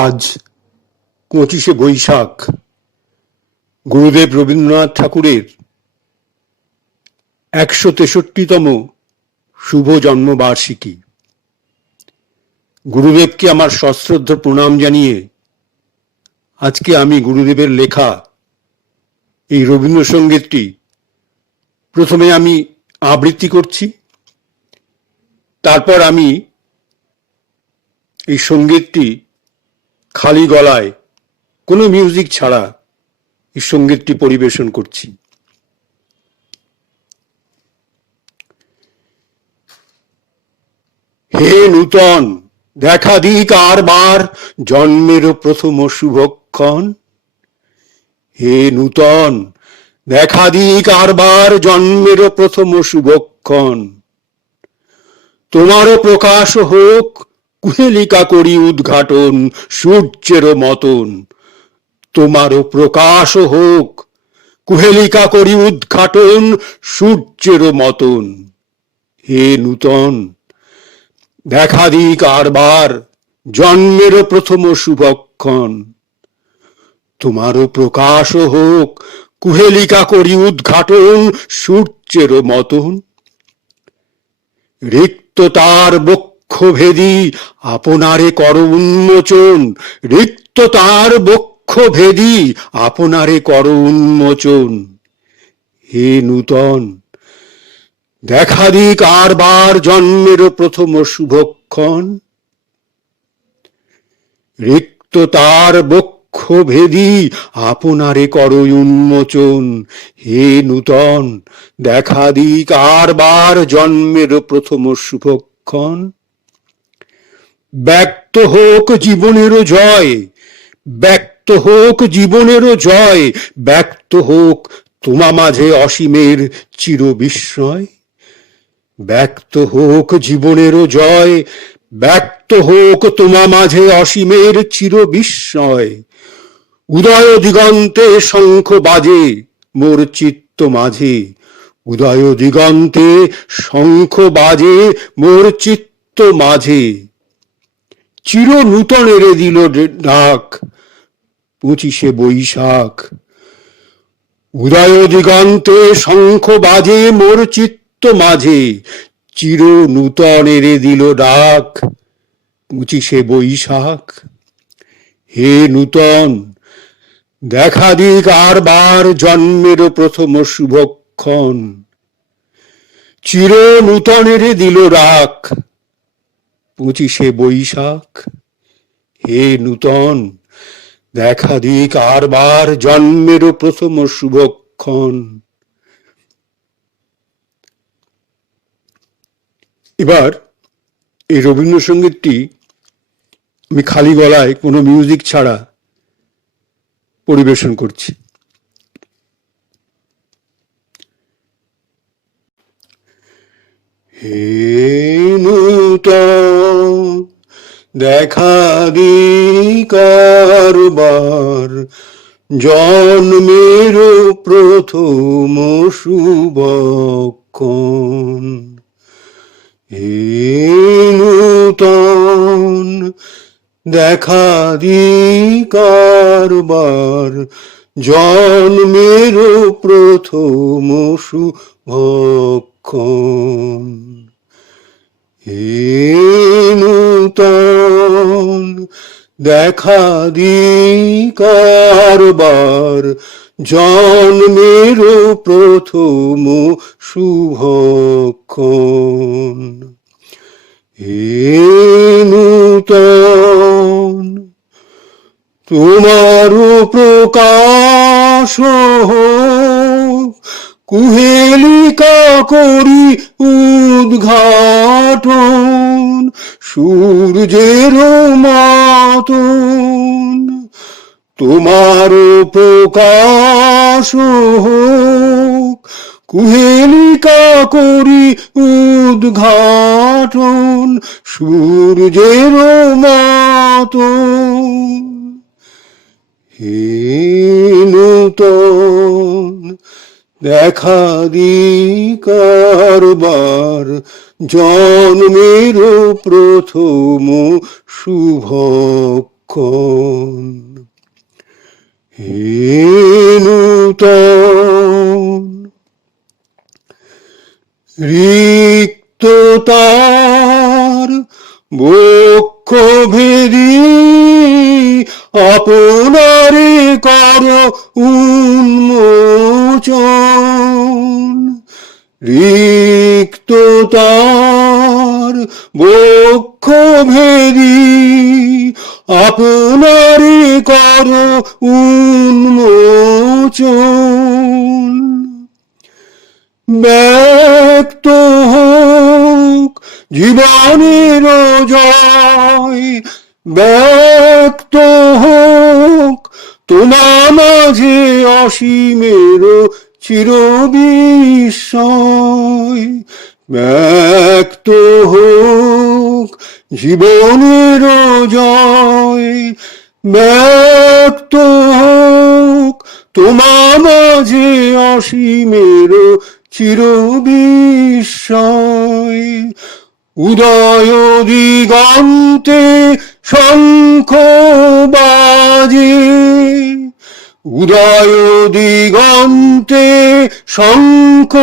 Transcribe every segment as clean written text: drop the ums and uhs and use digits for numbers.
আজ ২৫শে বৈশাখ, গুরুদেব রবীন্দ্রনাথ ঠাকুরের ১৬৩তম শুভ জন্মবার্ষিকী। গুরুদেবকে আমার সশ্রদ্ধ প্রণাম জানিয়ে আজকে আমি গুরুদেবের লেখা এই রবীন্দ্রসঙ্গীতটি প্রথমে আমি আবৃত্তি করছি, তারপর আমি এই সঙ্গীতটি খালি গলায় কোনো মিউজিক ছাড়া এই সঙ্গীতটি পরিবেশন করছি। হে নূতন, দেখা দিক আর বার জন্মের প্রথম শুভক্ষণ। হে নূতন, দেখা দিক আর বার জন্মের প্রথম শুভক্ষণ। তোমারও প্রকাশ হোক, কুহেলিকা করি উদ্ঘাটন সূর্যের মতন। তোমারও প্রকাশ হোক, কুহেলিকা করি উদ্ঘাটন সূর্যের মতন। হে নূতন, দেখা দিক আর বার জন্মের প্রথম শুভক্ষণ। তোমারও প্রকাশ হোক, কুহেলিকা করি উদ্ঘাটন সূর্যের মতন। রিক্ত তার বক্ষ ভেদি আপনারে কর উন্মোচন। রিক্ত তার বক্ষ ভেদি আপনারে কর উন্মোচন। হে নূতন, দেখা দিক আর বার জন্মের প্রথম শুভক্ষণ। রিক্ত তার বক্ষ ভেদি আপনারে কর উন্মোচন। হে নূতন, দেখা দিক আর বার জন্মের প্রথম শুভক্ষণ। ব্যক্ত হোক জীবনেরও জয়, ব্যক্ত হোক জীবনেরও জয়, ব্যক্ত হোক তোমা মাঝে অসীমের চির বিস্ময়। ব্যক্ত হোক জীবনেরও জয়, ব্যক্ত হোক তোমা মাঝে অসীমের চির বিস্ময়। উদয় দিগন্তে শঙ্খ বাজে মোর চিত্ত মাঝে। উদয় দিগন্তে শঙ্খ বাজে মোর চিত্ত মাঝে। চির নূতনের দিল ডাক ২৫শে বৈশাখ। উদয় দিগন্তে শঙ্খ বাজে মোর চিত্ত মাঝে। চির নূতনের দিল ডাক ২৫শে বৈশাখ। হে নূতন, দেখা দিক আর বার জন্মের প্রথম শুভক্ষণ। চির নূতনের দিল ডাক ২৫শে বৈশাখ। হে নূতন, দেখা দিক আর বার জন্মের প্রথম শুভক্ষণ। এবার এই রবীন্দ্রসঙ্গীতটি আমি খালি গলায় কোনো মিউজিক ছাড়া পরিবেশন করছি। হে নূতন, দেখা দিক আর বার জন্মের প্রথম শুভক্ষণ। হে নূতন, দেখা দিক আর বার জন্মের প্রথম শুভক্ষণ। হে নূতন, দেখা দিক আর বার জন্মের প্রথম শুভক্ষণ। হে নূতন, তোমার প্রকাশ হোক, কুহেলিকা করি উদ্ঘাটন সূর্যের মতন। তোমার প্রকাশ হোক, কুহেলিকা করি উদ্ঘাটন সূর্যের মতন। হে নূতন, দেখা দিক আর বার জন্মের প্রথম শুভক্ষণ। শুভক্ষণ। হে নূতন রিক্ততার বক্ষ ভেদি আপনারে কর উন্মোচন। রিক্ততার বক্ষ ভেদি আপনারে কর উন্মোচন। ব্যক্ত হোক জীবনের জয়, ব্যক্ত হোক তোমার মাঝে অসীমের চিরবিস্ময়। ব্যক্ত হোক জীবনের জয়, ব্যক্ত হোক তোমার মাঝে অসীমের চিরবিস্ময়। উদয় দিগন্তে শঙ্খ বাজে, উদয় দিগন্তে শঙ্খ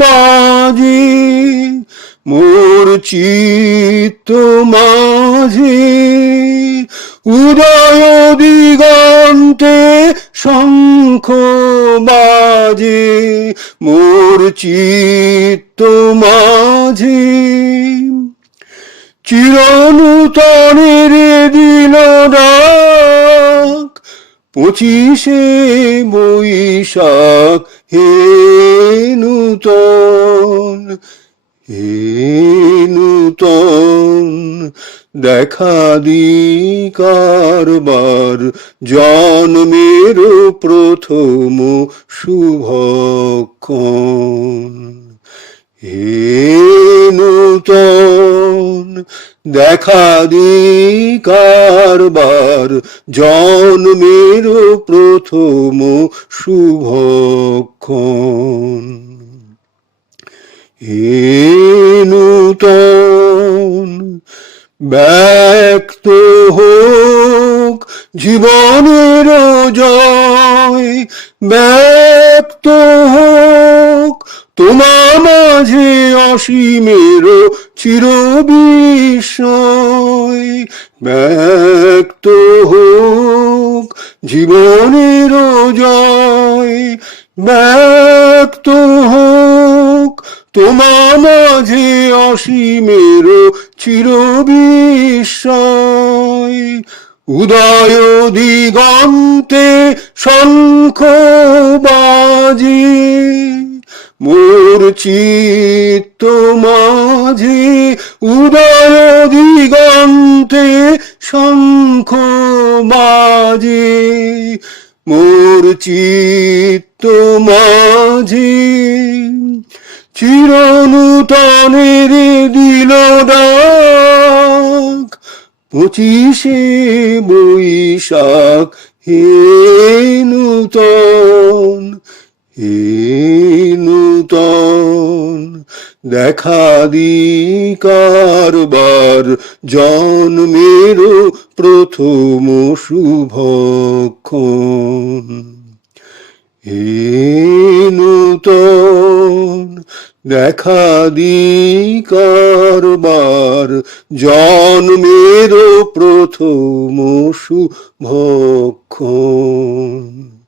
বাজে, মোর চিত্ত মাঝে। উদয় দিগন্তে শঙ্খ বাজে, মোর চিত্ত মাঝে। চিরনূতনের দিল ডাক, 25শে বৈশাখ। হে নূতন, হে নূতন দেখা দি কারবার, জন্মের প্রথম শুভক্ষণ। হে নূতন দেখা দি কারবার, জন্মের প্রথম শুভক্ষণ। হে নূতন ব্যক্ত হোক জীবনের জয়, ব্যক্ত হোক তোমার মাঝে অসীমের চিরবিস্ময়। ব্যক্ত হোক জীবনের জয়, ব্যক্ত হোক তোমার মাঝে অসীমের চিরবিস্ময়। উদয় দিগন্তে শঙ্খ বাজে, মোর চিত্ত মাঝে। উদয় দিগন্তে শঙ্খ বাজে, মোর চিত্ত মাঝে। চিরনূতনের দিল ডাক, 25শে বৈশাখ। হে নূতন, হে নূতন দেখা দি কারবার, জন্মের প্রথম শুভক্ষণ। হে নূতন দেখা দি কারবার, জন্মের প্রথম শুভক্ষণ।